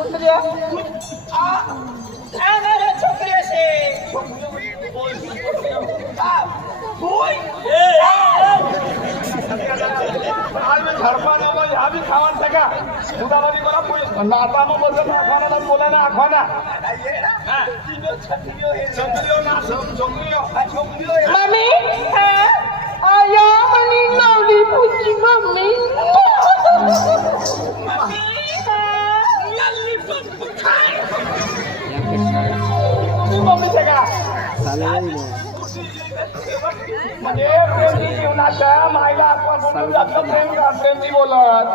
कुत्रिया मेरे छोकरे से आज मी झडपाना मग ह्या बी खावान सगळा दुधामध्ये मला नाता मग बघत आखवाना बोला ना आखवाना मम्मी आया मनी नावली पुची मम्मी मम्मी सगळा म्हणजे प्रेमची जीवनाच्या मायला आपण बोलून जास्त प्रेमची बोलत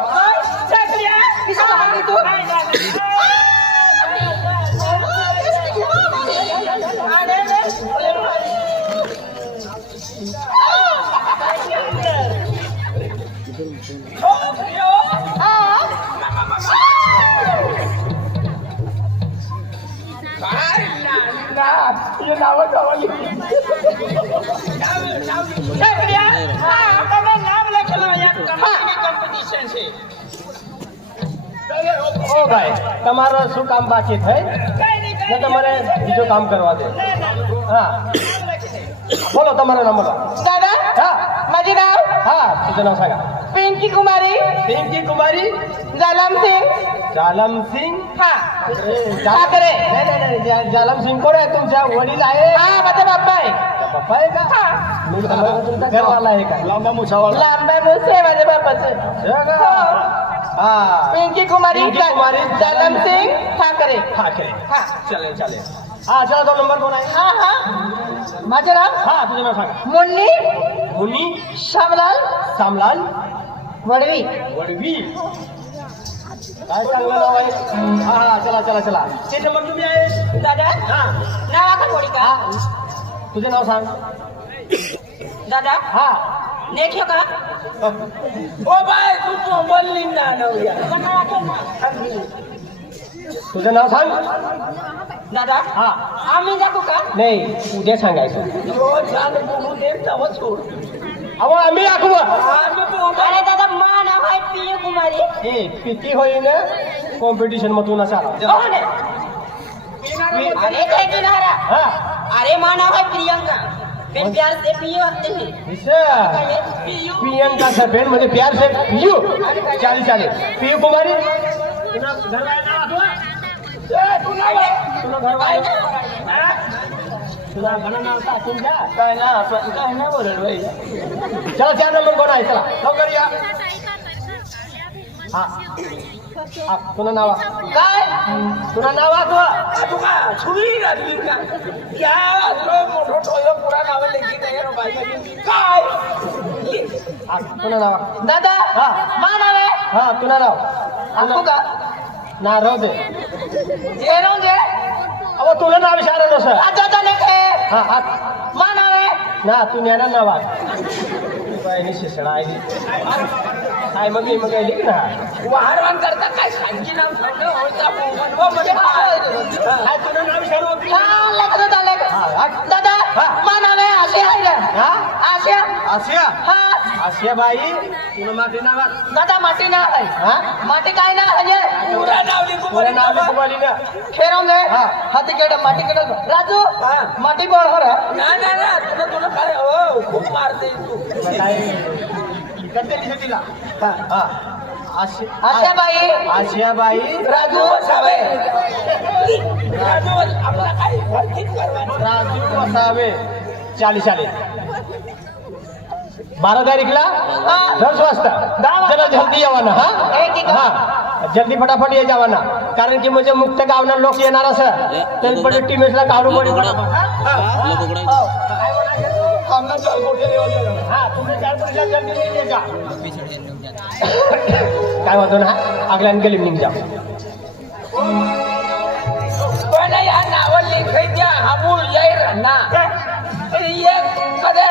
नाव चावली ओ भाई તમારો શું કામ બાકી થઈ ને તમારે બીજું કામ કરવા દે હા બોલો તમારો નંબર दादा હા माझे नाव હા तुझं नाव सांगा पिंकी कुमारी पिंकी कुमारी जालम सिंग जालम सिंग हा ठाकरे नाही जालम सिंग कोण आहे तुमच्या वडील आहे हा माझा बाप्पा आहे पप्पा आहे का मी तुमचा घरवाला आहे का लांबा मुछावाला लांबा मुसे माझ्या बाप्पाचं हा पिंकी कुमारी पिंकी कुमारी जालम सिंग ठाकरे ठाकरे हा चालेल चालेल हा चला तो नंबर कोण आहे हा हा माझे नाव हा तुझं नाव सांगा मुन्नी मुनी श्यामलाल सामलाल वडवी वडवी काय चांगलं नाव आहे हा हा चला चला चला ते नंबर तुम्ही आहे दादा हा नाव का कोणी का तुझं नाव सांग दादा हा देखियो का ओ बाय तू बोलली ना नवऱ्या तुझं नाव सांग दादा हा आम्ही जातो का नाही उद्या सांगायचं रोज छान बोलू देत जावं सोड अहो आम्ही ऐकू अरे दादा मा नाव आहे पिंकी कुमारी ए किती होईल कॉम्पिटिशन मधून असा कौन है अरे काय किनारा हा अरे मा नाव है प्रियंका फिर प्यार से पियो आते हैं प्रियंका से बहन मुझे प्यार से यू चालीस चालीस पीयू कुमारी काय ना बोलत भाई चला 4 नंबर कोण आहे चला लवकर या हा तुला नाव काय तुला नाव आठव तू का छुरी घातली का या तो मोठो टोयो पुरा नाव लेखी नाही रे बाई काय तुला नाव दादा हा मा नाव है हा तुला नाव आपको का ना राहू दे ये नाव जे अहो तुला नाव विचारलं सर दादा लेखे हा हा मा नाव है ना तू ज्ञाना नावा काय शिक्षण आहे काय मग लिख ना वाहरवान करता काय सांगी नाव सांगलं होता बनवा मध्ये काय तुला नाव विचारू हाँ लेखा दादा मा नाव है आशिया है हा आशिया आसिया हाँ आसिया बाई तुला माती नावा दादा माटी ना है हा माटी काय ना है ये पुरा नाव लिखू तुला नाव लिखवाली ना खेरोंगे हाँ। हाथी केड़ा माटी केड़ा राजू हाँ। माटी बोल हो रहा ना तुला काय हो खूप मारते तू काय करते तिथे तिला हा हा आशिया बाई आशिया बाई राजू बसावे राजू आपला काय वर्किंग करवा राजू वसावे 40 12 तारीखला 10 वाजता चला जल्दी यावाना हा हा जल्दी फटाफट ये जावाना कारण की म्हणजे मुक्त गावना लोक येणार असं तरी पण टीमेसला काढू पडे आमना चाल मोठे लेवल हा तुम्ही 4 तारखेला जल्दी ये जा काय म्हणतो ना अगल्यान गेली निघ जा पण या नाव लिखायच्या हाबू याय ना ये कदे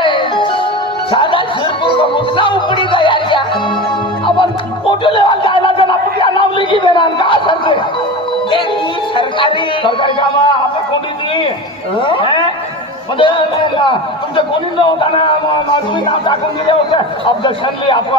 साधा शिरपूर का मुद्दा उपडी का यार क्या अपन मोठे लेवल जायला तर आपण या नाव लिखी देणार का सरकार सरकारी काम आपण कोणी नाही म्हणजे तुमच्या कोणी नव्हता ना तुम्ही नाव टाकून दिले होते ऑब्जेक्शनली आपण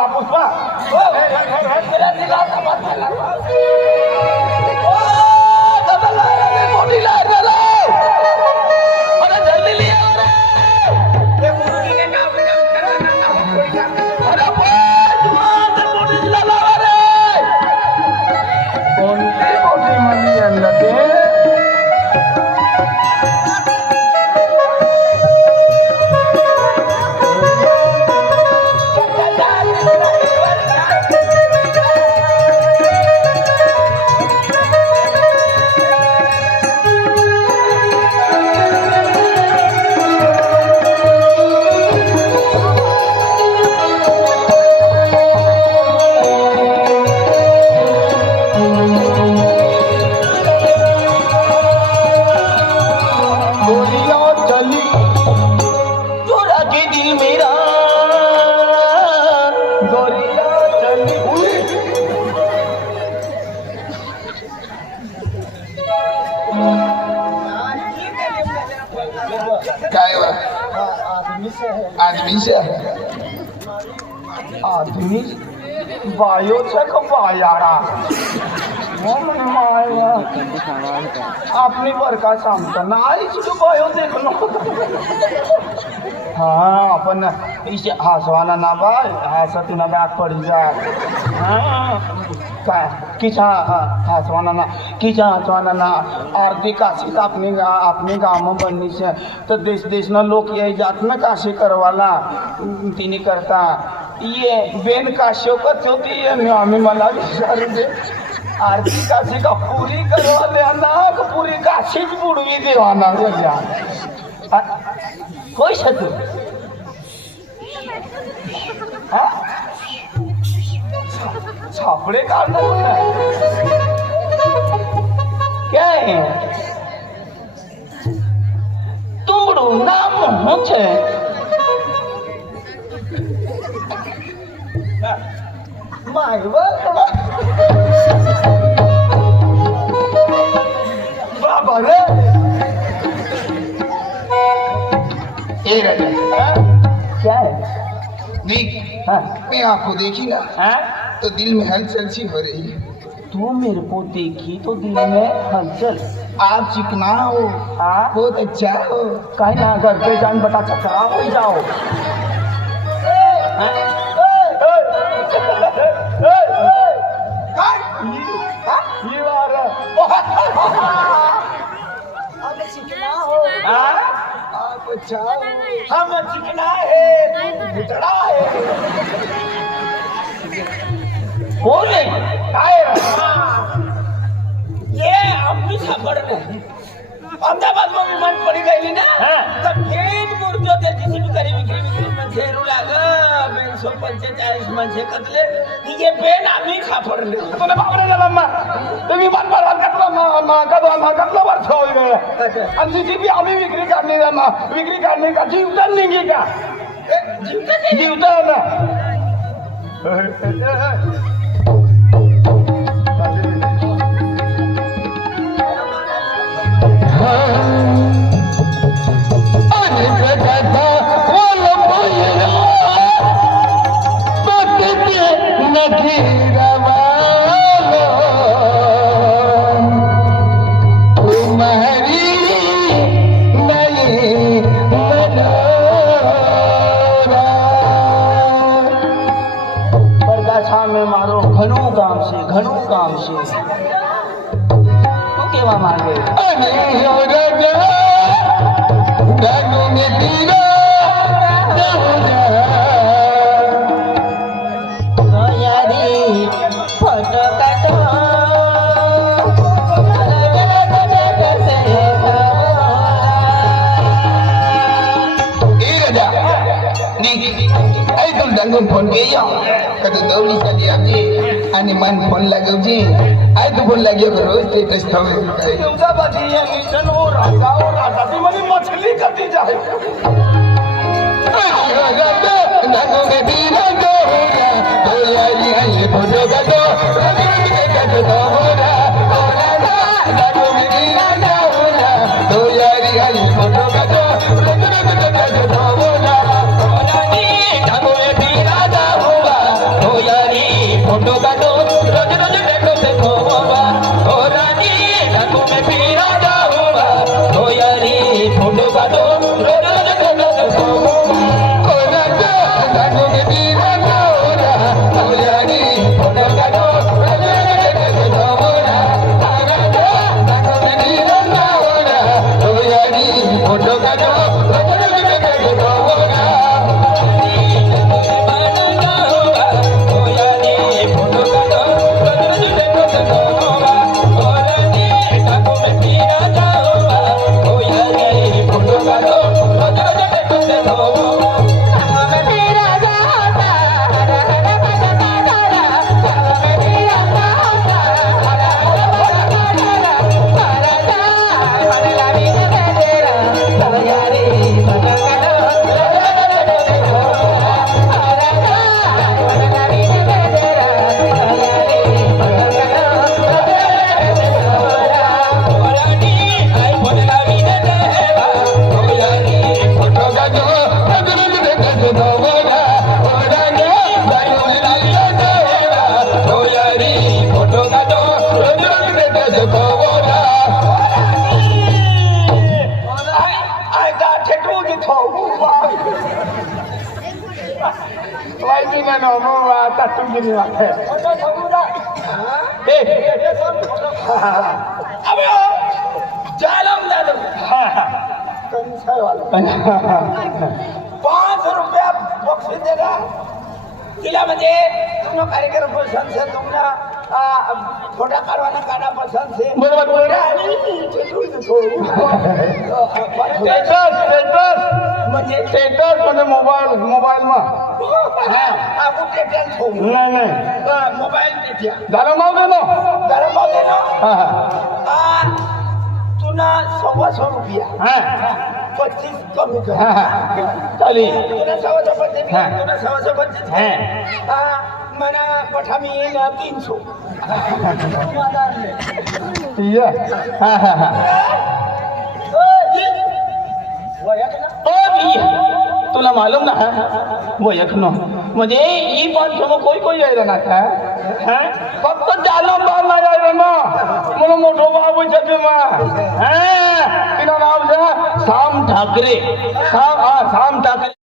आदमी से आदमी बायो से का बायारा अपनी बरका सांगता नाही तुझं बायो देखलो हाँ अपन इसे हसवाना ना बाय हसत ना बैग पड़ी जा हाँ किसा हसवाना ना किसा हसवाना ना आरती काशी का अपने गाँव में बननी से तो देश देश ना लोग यही जात ना काशी करवाला तिनी करता ये बेन काशियों का होती है आम्ही मला विचार दे आरती काशी का पूरी करवा लेना पूरी काशीच बुडवी देवाना कोई शत्रू छापड़े काटना क्या है तुमड़ू नाम छे बाबा रे ए राजा क्या है देख मैं आपको देखी ना तो दिल में हलचल सी हो रही है। तू मेरे को देखी तो दिल में हलचल आप चिकना हो बहुत अच्छा हो कहीं ना घर पे जान बता चकरा हो जाओ आप अच्छा हो हम चिकना है बिटड़ा है बोले काय ये आम्ही सापडलं अहमदाबाद मग विमान पडी गेली ना तर थेट मूर्ती होते तिथे विक्री मध्ये लाग 245 माणसे कतले तिचे पेन आम्ही सापडले तुला बाबरे झाला मा तुम्ही मन परवान कटला मागतला वर्ष होई गए आणि तिची बी आम्ही विक्री काढली ना विक्री काढली का जीवदान निघी का जीवदान मारो घणું કામ છે શું કેવા માંગે Dangun phone ke yo kata dauli tadi aje ani man phone lagauji ai tu phone lagi karo status thawe तुमचा बाजी आहे मिशन हो राजा ती म्हणे मछली कधी जाए नागो में दीना go तो यारी है फोटो का तो तो होरा नागो में दीना होरा तो यारी है फोटो का तो होरा नागो में दीना होगा तो यारी फोटो का तो रोज रोज देखो होगा ओ रानी नागो में दीना होगा तो यारी फोटो का तो रोज रोज देखो नागो में दीना होगा तो यारी फोटो का तो रोज रोज देखो ना नो मग आता तू गिरी वाटे अबे जालम जालम ₹5 बक्षीस देगा तिला म्हणजे तुमनो कार्यक्रम पसंद से तुमना छोटा कारवाना काढा पसंद से बरोबर बोल रहा म्हणजे स्टेटस म्हणजे मोबाईल मा आपण टेटल ठेवू नाही नाही मोबाईल टेट्या झालं नाव दे ना जरा मग दे ना हा तुना ₹100 हा 25 कमी कर चालेल तुला 125 हा. तुला 125 हा. मना पठा मी 300 या हा हा हा तुला मालूम ना वो यखनो म्हणजे ई पण समो कोई यायला ना का फक्त जालम बार ना यायला ना मला मोठो बाबू जगे मा तिला नाव जा साम ठाकरे साम ठाकरे